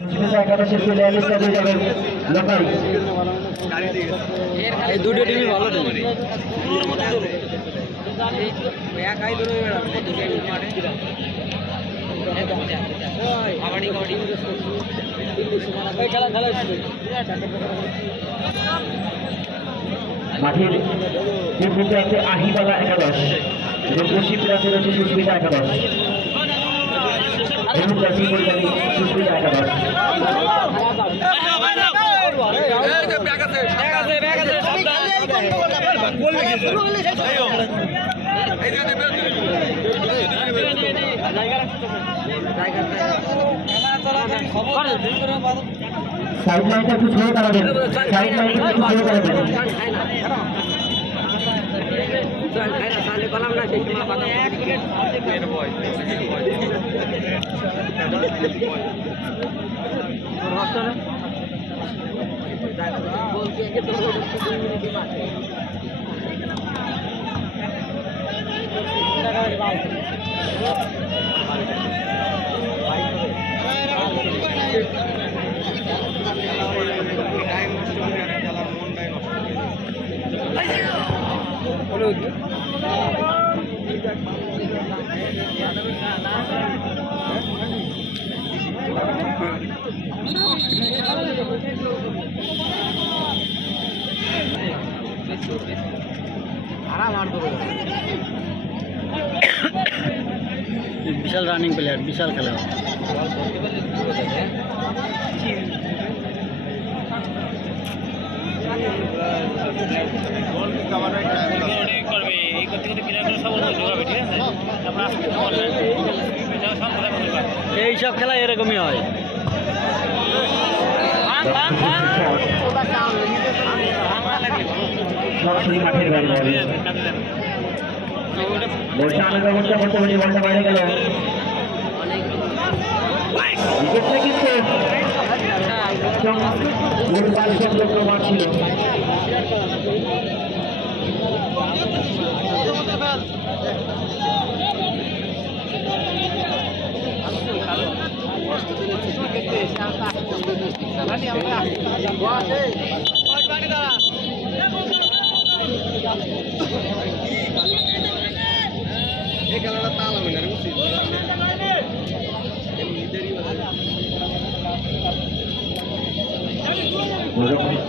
একাদশের প্লেয়ার হিসেবে যাবেন লোকাল। এই দুটো টিমই ভালো টিম। মাঠের বিপরীতে আছে আহিবালা একাদশ এবং পশ্চিম প্রান্তে রয়েছে সুস্মিতা একাদশ। সুস্মিতা একাদশ সাইড লাইনটা একটু ছোট দাঁড়াবেন, সাইড লাইনটা একটু ছোট দাঁড়াবেন। বিশাল রানিং প্লেয়ার, বিশাল খেলা। এইসব খেলা এরকমই হয়। সরাসরি মাঠের বাইরে বলটা আলাদা করতে করতে বলি বলটা বাইরে গেল। কিন্তু মারছিল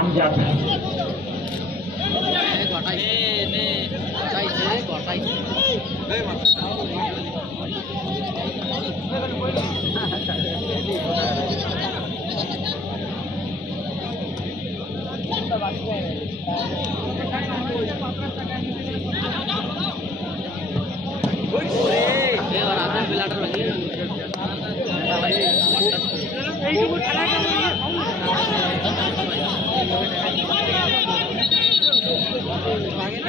আমজাদ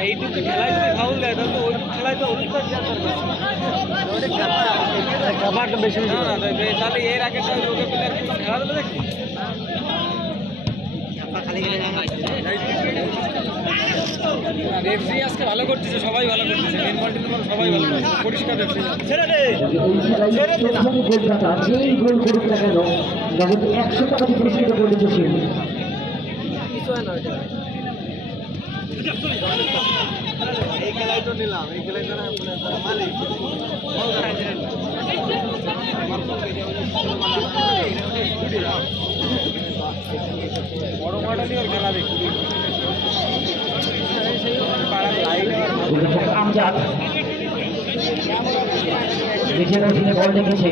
এইটুকু খেলায় যদি ফাউল দেয় তাহলে ওই খেলায় তো খাবারটা বেশি বেশি না তাহলে এর আগে লোকে প্লেয়ার কিন্তু খেলা দেবে দেখি রেফারি আজকে ভালো করতেছে, সবাই ভালো করতেছে, মেন বলটি তো সবাই ভালো করতেছে, পরিষ্কার রেফারি। ছেড়ে দে গোল করুক না কেন জগতে 100 টাকা দিয়ে পুরস্কৃত করে দিচ্ছে। কিছু হয় না এই খেলায় তো নিলাম, এই খেলায় তারা মালিক বড় মডেলই ওর খেলা দেখি। আমজাদ নিজের অধীনে বল রেখেছে।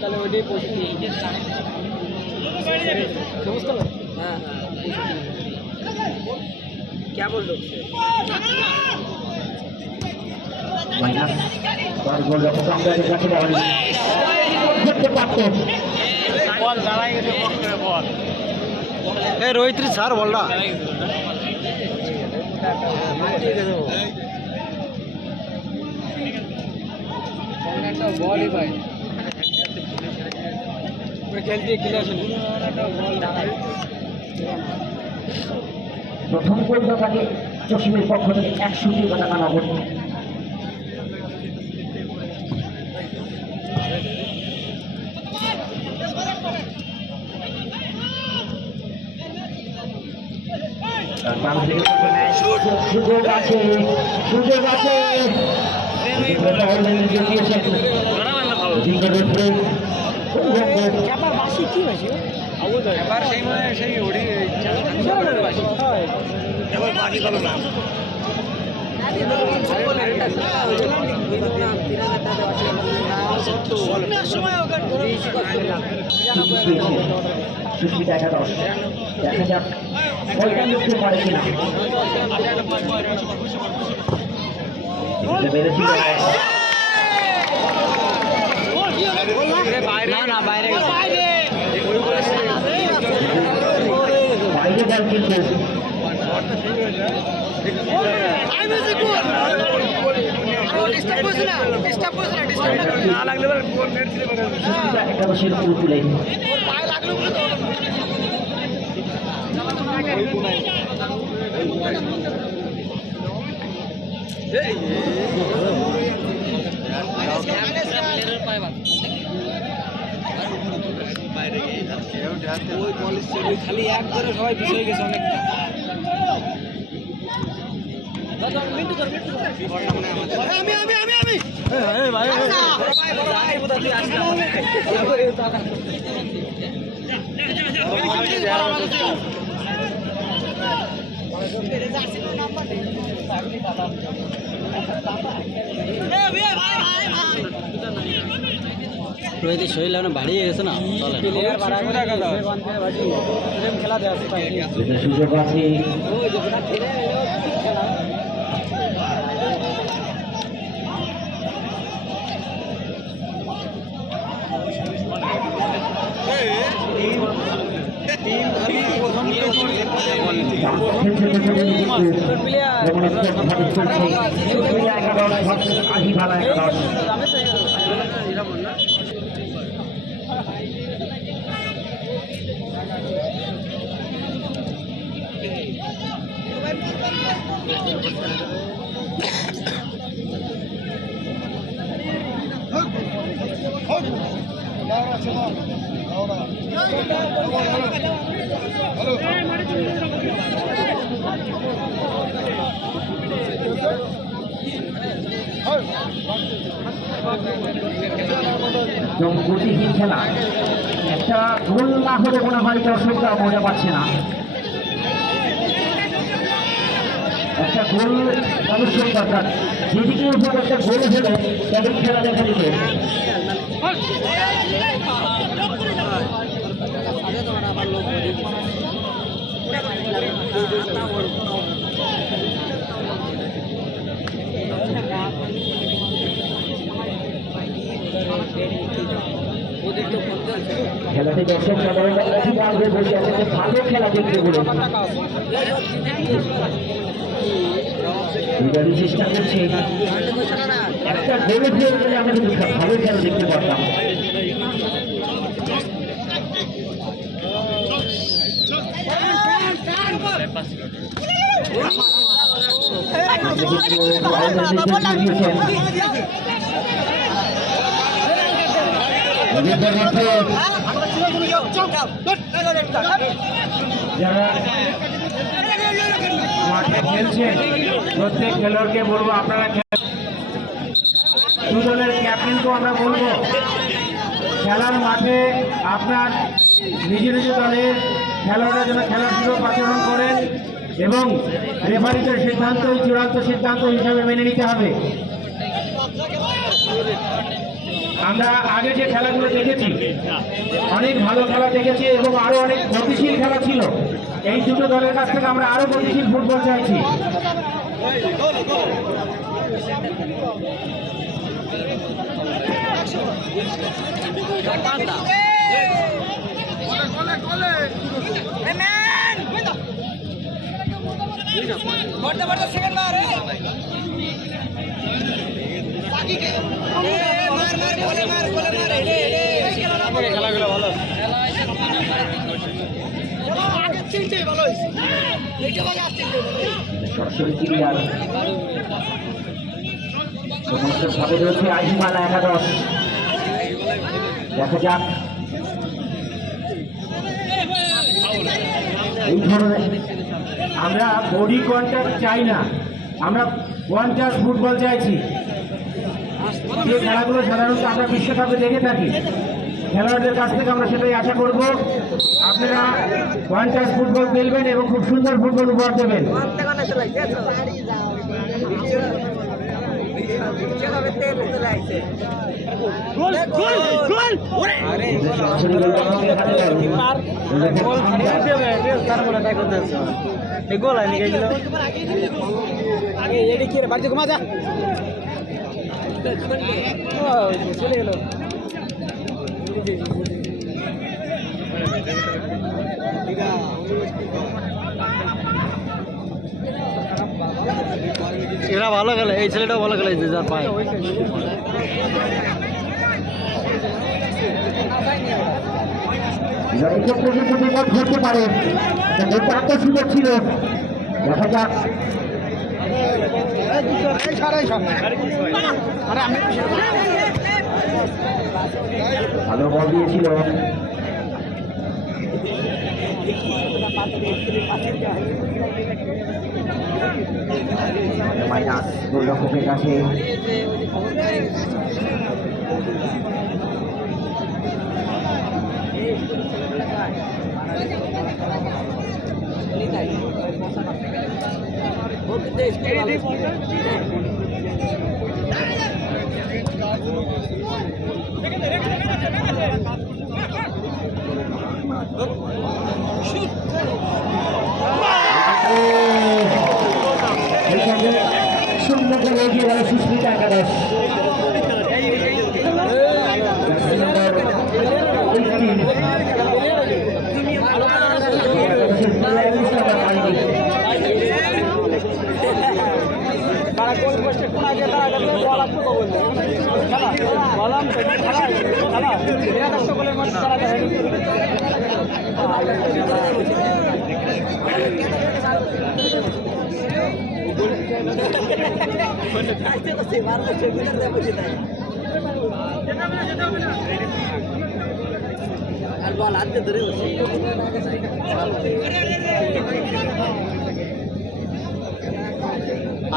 তাহলে ওইটাই পজিটিভ। হ্যাঁ क्या बोल रहे हो रोहित सर बोल रहा बॉल ही भाई खेलती खिला প্রথম কলকাতাকে জসিমের পক্ষ থেকে 100 টাকা নগদ। বাম থেকে সুযোগ আছে, সুযোগ আছে। সুস্মিতা একাদশ, দেখা যাক ওইটা লিখতে পারে কিনা। বাইরে যান কিন্তু একাদশের পুরো তুলে খালি এক করে সবাই পিছিয়ে গেছে অনেকটা। রোহিতের শরীর এখন বাড়িয়ে গেছে না, খেলা দেওয়া সুযোগ আছে। গতিহীন খেলা, একটা গোল না হলে কোনো বাড়িতে অসুবিধা মজা পাচ্ছে না। একটা গোল অবশ্যই দরকার, যেদিকে উপর একটা গোল হলে তাদের খেলা দেখা দিবে। খেলাতে দর্শক সাধারণত অধিকার হয়ে বসে আছে যে ভালো খেলা দেখতে বলে চেষ্টা করছে। একটা গোল হয়ে গেলে আমরা কিন্তু ভালো খেলা দেখতে পারতাম। যারা মাঠে খেলছেন প্রত্যেক খেলোয়াড়কে বলবো আপনারা দু দলের ক্যাপ্টেনকেও আমরা বলবো খেলার মাঠে আপনার নিজ নিজ দলের খেলোয়াড়রা যেন খেলার সুযোগ আচরণ করেন এবং রেফারিদের সিদ্ধান্তই চূড়ান্ত সিদ্ধান্ত হিসাবে মেনে নিতে হবে। আমরা আগে যে খেলাগুলো দেখেছি অনেক ভালো খেলা দেখেছি এবং আরো অনেক গতিশীল খেলা ছিল। এই দুটো দলের কাছ থেকে আমরা আরো গতিশীল ফুটবল চাইছি। খেলাগুলো ভালো ভাবে রয়েছে আহিমালা একাদশ। দেখা যাক এই ধরনের আমরা বডি কন্ট্যাক্ট চাই না, আমরা ওয়ান টাচ ফুটবল চাইছি। যে খেলাগুলো সাধারণত আমরা বিশ্বকাপে দেখে থাকি, খেলোয়াড়দের কাছ থেকে আমরা সেটাই আশা করব। আপনারা ওয়ান টাচ ফুটবল খেলবেন এবং খুব সুন্দর ফুটবল উপহার দেবেন। চলে গেল। এরা ভালো খেলে, এই ছেলেটাও ভালো খেলে যার পায়ে। বিপদ ঘটতে পারে, এত সুন্দর ছিল। দেখা যাক ভালো বল দিয়েছিল। মাইনাস গোলরক্ষকের কাছে। সুন্দর করে এগিয়ে গেল সুস্মিতা একাদশ।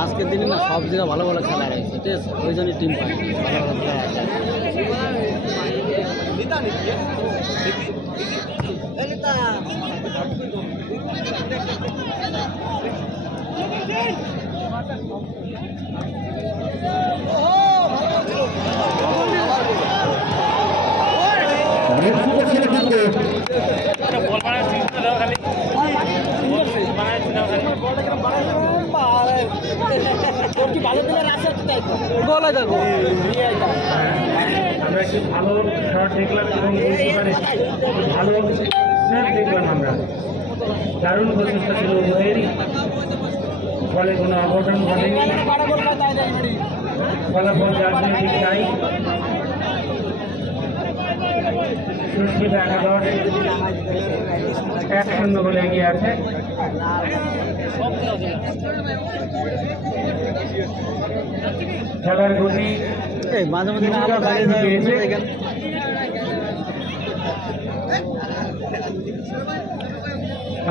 আজকের দিনে না সব জায়গায় ভালো ভালো খেলা রয়েছে, ঠিক আছে, ওই জন্যই টিম পায় ভালো ভালো খেলা আছে। আমরা একটু ভালো শট দেখলাম এবং ভালো স্ন্যাপ দেখলাম আমরা। দারুণ প্রচেষ্টা ছিল উভয়েরই, ফলে কোনো অঘটন ঘটেনি। ফলাফল রাজনৈতিক চাই। সুস্মিতা একাদশ 1-0 বলে এগিয়ে আছে। খেলার গতি মাঝে মাঝে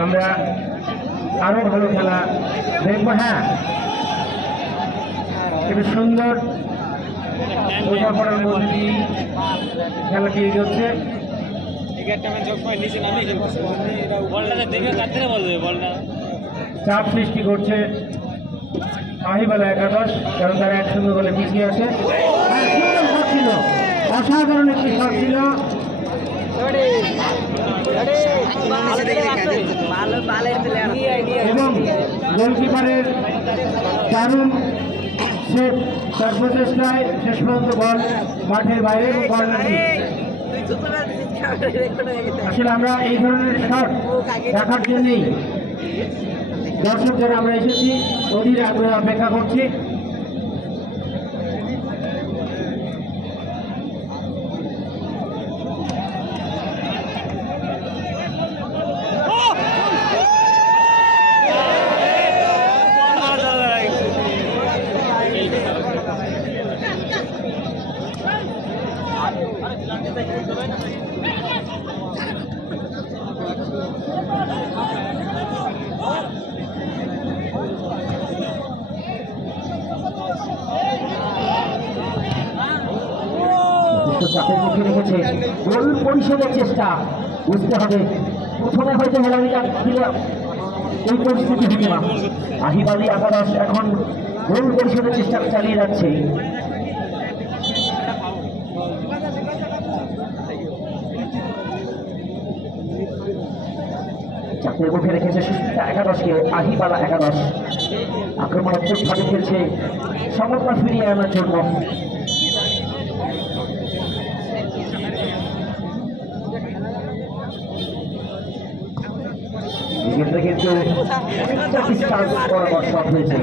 আমরা আরো ভালো খেলা দেখবো। হ্যাঁ, একটু সুন্দর বোঝাপড়ার মধ্যে দিয়ে খেলাটি এগোচ্ছে। চাপ সৃষ্টি করছে আহিবালা একাদশ, কারণ তারা 1-0 বলে পিছিয়ে আছে। সুন্দর শট ছিল, অসাধারণ একটি শট ছিল। এবং গোলকিপারের দারুণ সেট, তার প্রচেষ্টায় শেষ পর্যন্ত বল মাঠের বাইরে এবং কর্নার কিক। আসলে আমরা এই ধরনের শট দেখার জন্যই দর্শক যারা আমরা এসেছি অধীর আগ্রহে অপেক্ষা করছি। রেখেছে গোল পরিশোধের চেষ্টা। বুঝতে হবে প্রথমে হয়তো হেলামিটা দিলে এই পরিস্থিতি হতো না। আহিব আলী একাদশ এখন গোল পরিশোধের চেষ্টা চালিয়ে যাচ্ছে। চাপের মুখে রেখেছে সুস্মিতা একাদশকে। আহিবালা একাদশ আক্রমণাত্মক ভাবে খেলছে সমতা ফিরিয়ে আনার জন্য। এক্ষেত্রে কিন্তু অনেকটা বিস্তার বরাবর শট হয়েছে।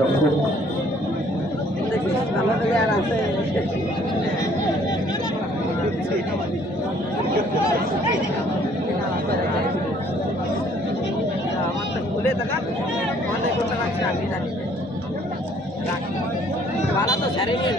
রক্ষক ভালো তো স্যারে নিয়ে